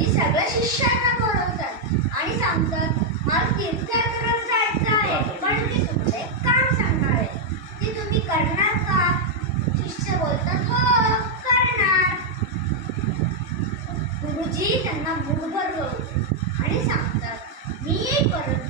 गुरुजी सगळ्या शिष्यांना बोलवतात आणि सांगतात मला तीर्थयात्रेला जायचं आहे, पण मी तुमचं एक काम सांगणार आहे, ते तुम्ही करणार का? शिष्य बोलतात हो करणार. गुरुजी त्यांना मुठभर बोलवतात आणि सांगतात मी येईपर्यंत